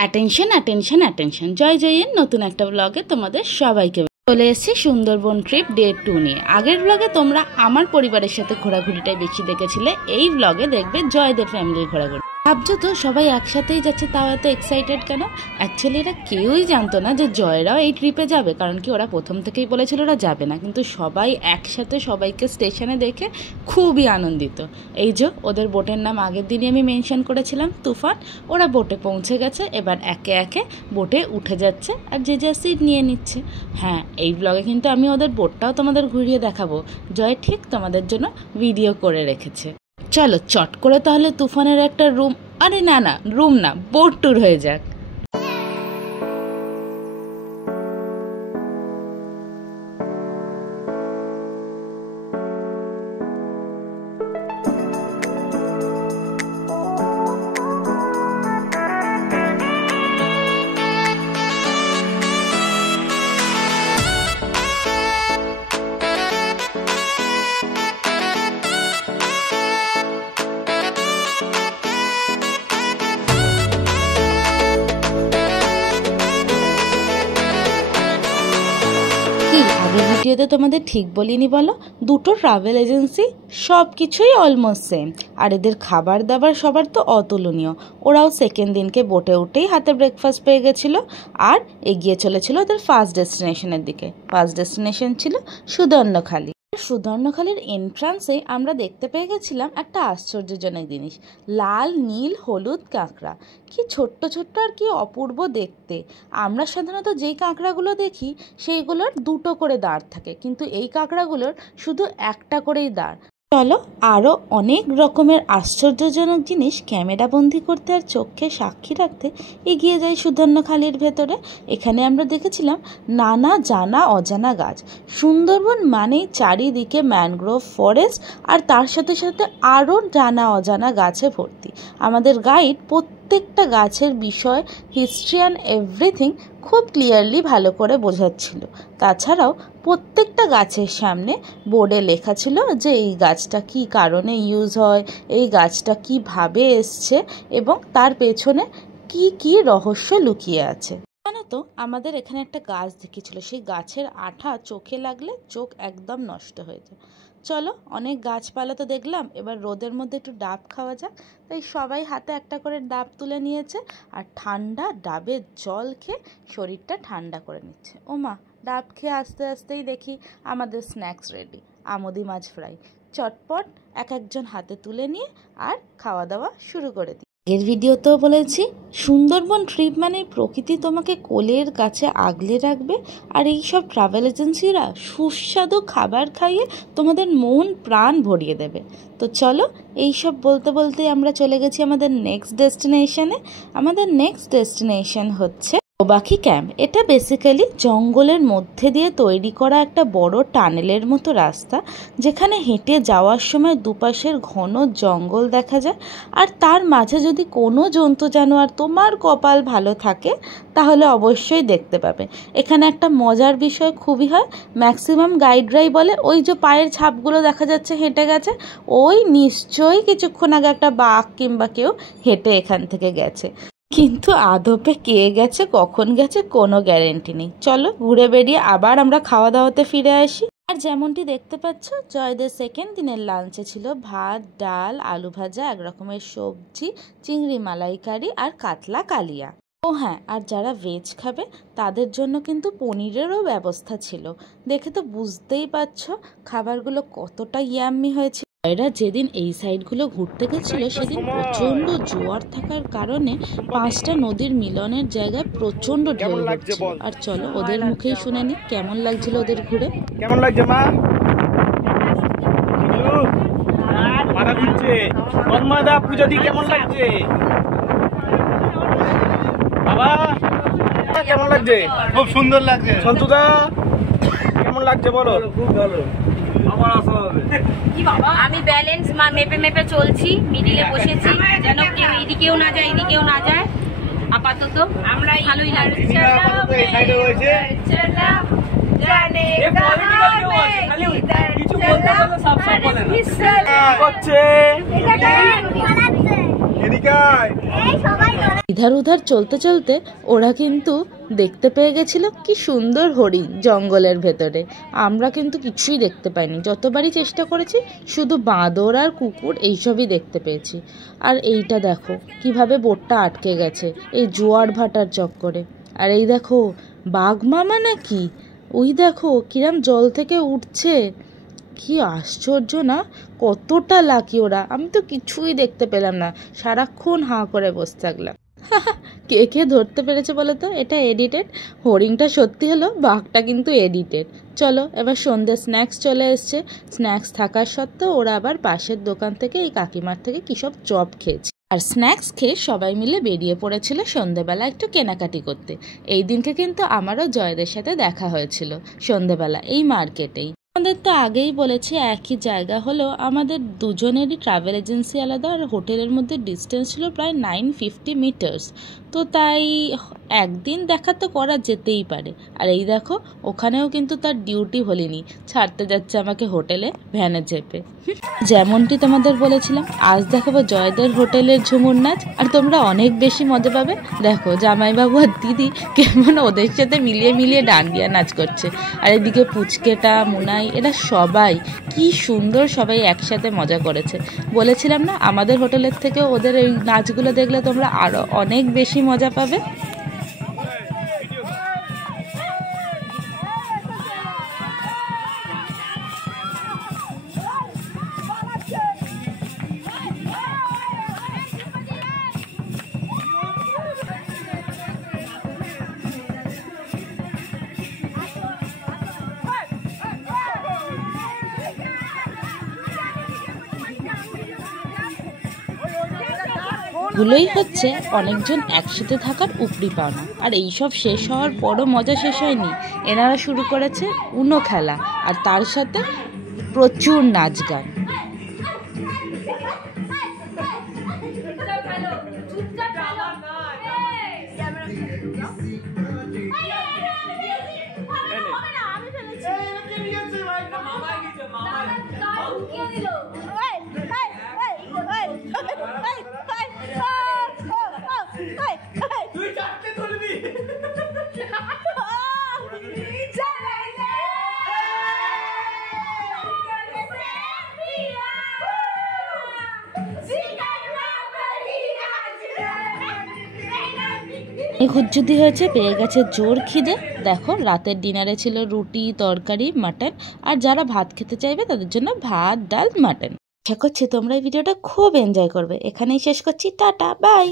Attention attention attention, জয় জয়ের নতুন একটা ব্লগে তোমাদের সবাইকে চলে এসেছি সুন্দরবন ট্রিপ ডে 2 নিয়ে। আগের ব্লগে তোমরা আমার পরিবারের সাথে ঘোরাঘুরিটাই বেশি দেখেছিলে, এই ব্লগে দেখবে জয়দের ফ্যামিলির ঘোরাঘুরি। ভাবছো তো সবাই একসাথেই যাচ্ছে, তাও এত এক্সাইটেড কেন? অ্যাকচুয়ালি এরা কেউই জানতো না যে জয়রাও এই ট্রিপে যাবে, কারণ কি ওরা প্রথম থেকেই বলেছিল ওরা যাবে না, কিন্তু সবাই একসাথে সবাইকে স্টেশনে দেখে খুবই আনন্দিত। এই যে ওদের বোটের নাম আগের দিনই আমি মেনশন করেছিলাম, তুফান। ওরা বোটে পৌঁছে গেছে, এবার একে একে বোটে উঠে যাচ্ছে আর যে যা সিট নিয়ে নিচ্ছে। হ্যাঁ, এই ব্লগে কিন্তু আমি ওদের বোটটাও তোমাদের ঘুরিয়ে দেখাবো, জয় ঠিক তোমাদের জন্য ভিডিও করে রেখেছে। চলো চট করে তাহলে তুফানের একটা রুম, আরে না না রুম না, বোট ট্যুর হয়ে যাক। আগের ভিডিওতে তোমাদের ঠিক বলিনি বলো? দুটো ট্রাভেল এজেন্সি, সব কিছুই অলমোস্ট সেম, আর এদের খাবার দাবার সবার তো অতুলনীয়। ওরাও সেকেন্ড দিনকে বোটে উঠেই হাতে ব্রেকফাস্ট পেয়ে গেছিলো আর এগিয়ে চলেছিল ওদের ফার্স্ট ডেস্টিনেশনের দিকে। ফার্স্ট ডেস্টিনেশন ছিল সুদর্ণখালি। সুদর্ণখালির এন্ট্রান্সে আমরা দেখতে পেয়ে গেছিলাম একটা আশ্চর্যজনক জিনিস, লাল নীল হলুদ কাঁকড়া। কি ছোট্ট ছোট্ট আর কি অপূর্ব দেখতে। আমরা সাধারণত যেই কাঁকড়াগুলো দেখি সেইগুলোর দুটো করে দাঁড় থাকে, কিন্তু এই কাঁকড়াগুলোর শুধু একটা করেই দাঁড়। চলো আরও অনেক রকমের আশ্চর্যজনক জিনিস ক্যামেরাবন্দি করতে আর চোখে সাক্ষী রাখতে এগিয়ে যাই সুদর্ণখালির ভেতরে। এখানে আমরা দেখেছিলাম নানা জানা অজানা গাছ। সুন্দরবন মানেই চারিদিকে ম্যানগ্রোভ ফরেস্ট, আর তার সাথে সাথে আরও জানা অজানা গাছে ভর্তি। আমাদের গাইড প্রত্যেকটা গাছের বিষয়, হিস্ট্রি অ্যান্ড এভরিথিং খুব ক্লিয়ারলি ভালো করে বোঝাচ্ছিল। তাছাড়াও প্রত্যেকটা গাছের সামনে বোর্ডে লেখা ছিল যে এই গাছটা কী কারণে ইউজ হয়, এই গাছটা কীভাবে এসছে এবং তার পেছনে কি কি রহস্য লুকিয়ে আছে। জানো তো, আমাদের এখানে একটা গাছ দেখেছিল, সেই গাছের আঠা চোখে লাগলে চোখ একদম নষ্ট হয়ে যায়। চলো, অনেক গাছপালা তো দেখলাম, এবার রোদের মধ্যে একটু ডাব খাওয়া যাক। তাই সবাই হাতে একটা করে ডাব তুলে নিয়েছে আর ঠান্ডা ডাবের জল খেয়ে শরীরটা ঠান্ডা করে নিচ্ছে। ও মা, ডাব খেয়ে আস্তে আস্তেই দেখি আমাদের স্ন্যাক্স রেডি, আমুদি মাছ ফ্রাই। চটপট এক একজন হাতে তুলে নিয়ে আর খাওয়া দাওয়া শুরু করে দিই। এর ভিডিওতেও বলেছি, সুন্দরবন ট্রিপ মানে প্রকৃতি তোমাকে কোলের কাছে আগলে রাখবে, আর এই সব ট্রাভেল এজেন্সিরা সুস্বাদু খাবার খাইয়ে তোমাদের মন প্রাণ ভরিয়ে দেবে। তো চলো, এই সব বলতে বলতে আমরা চলে গেছি আমাদের নেক্সট ডেস্টিনেশনে। আমাদের নেক্সট ডেস্টিনেশন হচ্ছে বাকি ক্যাম্প। এটা বেসিক্যালি জঙ্গলের মধ্যে দিয়ে তৈরি করা একটা বড় টানেলের মতো রাস্তা, যেখানে হেঁটে যাওয়ার সময় দুপাশের ঘন জঙ্গল দেখা যায়, আর তার মাঝে যদি কোনো জন্তু জানোয়ার তোমার কপাল ভালো থাকে তাহলে অবশ্যই দেখতে পাবে। এখানে একটা মজার বিষয় খুবই হয়, ম্যাক্সিমাম গাইডরাই বলে ওই যে পায়ের ছাপগুলো দেখা যাচ্ছে হেঁটে গেছে, ওই নিশ্চয়ই কিছুক্ষণ আগে একটা বাঘ কিংবা কেউ হেঁটে এখান থেকে গেছে। কিন্তু আদপে কে গেছে, কখন গেছে, কোনো গ্যারেন্টি নেই। চলো ঘুরে বেরিয়ে আবার আমরা খাওয়া দাওয়াতে ফিরে আসি। আর যেমনটি দেখতে পাচ্ছ, জয়দের সেকেন্ড দিনের লাঞ্চে ছিল ভাত, ডাল, আলু ভাজা, এক রকমের সবজি, চিংড়ি মালাইকারি আর কাতলা কালিয়া। ও হ্যাঁ, আর যারা ভেজ খাবে তাদের জন্য কিন্তু পনিরেরও ব্যবস্থা ছিল। দেখে তো বুঝতেই পারছো খাবারগুলো কতটা ইয়াম্মি হয়েছে। এরা যেদিন এই সাইডগুলো ঘুরতে গেছিল সেদিন প্রচণ্ড জোয়ার থাকার কারণে 5টা নদীর মিলনের জায়গায় প্রচণ্ড ঢেউ হচ্ছিল। আর চলো ওদের মুখেই শুনে নি কেমন লাগছিল ওদের ঘুরে। কেমন লাগছে মা? মাথা ঘুরছে। পদ্মাদা পূজা দি কেমন লাগছে বাবা? কেমন লাগছে? খুব সুন্দর লাগছে। সন্তুদা কেমন লাগছে বলো? খুব ভালো। আমি ব্যালেন্স মেপে মেপে চলছি, মিডিলে বসেছি যেন কেউ এদিকেও না যায় এদিকেও না যায়। আপাতত আমরা ভালোই লাগছে। ইধার উধার চলতে চলতে ওরা কিন্তু দেখতে পেয়ে গেছিল কি সুন্দর হরিণ জঙ্গলের ভেতরে। আমরা কিন্তু কিছুই দেখতে পাইনি, যতবারই চেষ্টা করেছি শুধু বাঁদর আর কুকুর এইসবই দেখতে পেয়েছি। আর এইটা দেখো কিভাবে বোটটা আটকে গেছে এই জোয়ার ভাটার চক্করে। আর এই দেখো বাঘ মামা নাকি, ওই দেখো কিরম জল থেকে উঠছে, কি আশ্চর্য না, কতটা লাকি ওরা। আমি তো কিছুই দেখতে পেলাম না, সারাক্ষণ হাঁ করে বসে থাকলাম। কে কে ধরতে পেরেছে বলো তো, এটা এডিটেড। হরিণটা সত্যি হলো, বাঘটা কিন্তু এডিটেড। চলো এবার সন্ধ্যে স্ন্যাক্স চলে এসছে। স্ন্যাক্স থাকার সত্ত্বেও ওরা আবার পাশের দোকান থেকে এই কাকিমার থেকে কী সব চপ খেয়েছে। আর স্ন্যাক্স খেয়ে সবাই মিলে বেরিয়ে পড়েছিল সন্ধেবেলা একটু কেনাকাটি করতে। এই দিনকে কিন্তু আমারও জয়দের সাথে দেখা হয়েছিল সন্ধেবেলা এই মার্কেটেই। আমাদের তো আগেই বলেছি একই জায়গা হলো, আমাদের দুজনেরই ট্রাভেল এজেন্সি আলাদা আর হোটেলের মধ্যে ডিস্টেন্স ছিল প্রায় 950 মিটার্স। তো তাই একদিন দেখা তো করা যেতেই পারে। আর এই দেখো ওখানেও কিন্তু তার ডিউটি হলিনি, ছাড়তে যাচ্ছে আমাকে হোটেলে ভ্যানে চেপে। যেমনটি তোমাদের বলেছিলাম আজ দেখাবো জয়দের হোটেলের ঝুমুর নাচ, আর তোমরা অনেক বেশি মজা পাবে। দেখো জামাইবাবু আর দিদি কেমন ওদের সাথে মিলিয়ে মিলিয়ে ডান্ডিয়া নাচ করছে। আর এদিকে পুচকেটা মুনাই এরা সবাই কি সুন্দর সবাই একসাথে মজা করেছে। বলেছিলাম না আমাদের হোটেলের থেকে ওদের এই নাচগুলো দেখলে তোমরা আরো অনেক বেশি মজা পাবে। গুলোই হচ্ছে অনেকজন একসাথে থাকার উপরি পাওনা। আর এইসব শেষ হওয়ার পরও মজা শেষ হয়নি, এনারা শুরু করেছে উনো খেলা আর তার সাথে প্রচুর নাচ গান। হুজ্জুদি হয়েছে, পেয়ে গেছে জোর খিদে। দেখো রাতের ডিনারে ছিল রুটি তরকারি মাটন, আর যারা ভাত খেতে চাইবে তাদের জন্য ভাত ডাল মাটন। আশা করছি তোমরা এই ভিডিওটা খুব এনজয় করবে। এখানেই শেষ করছি, টাটা বাই।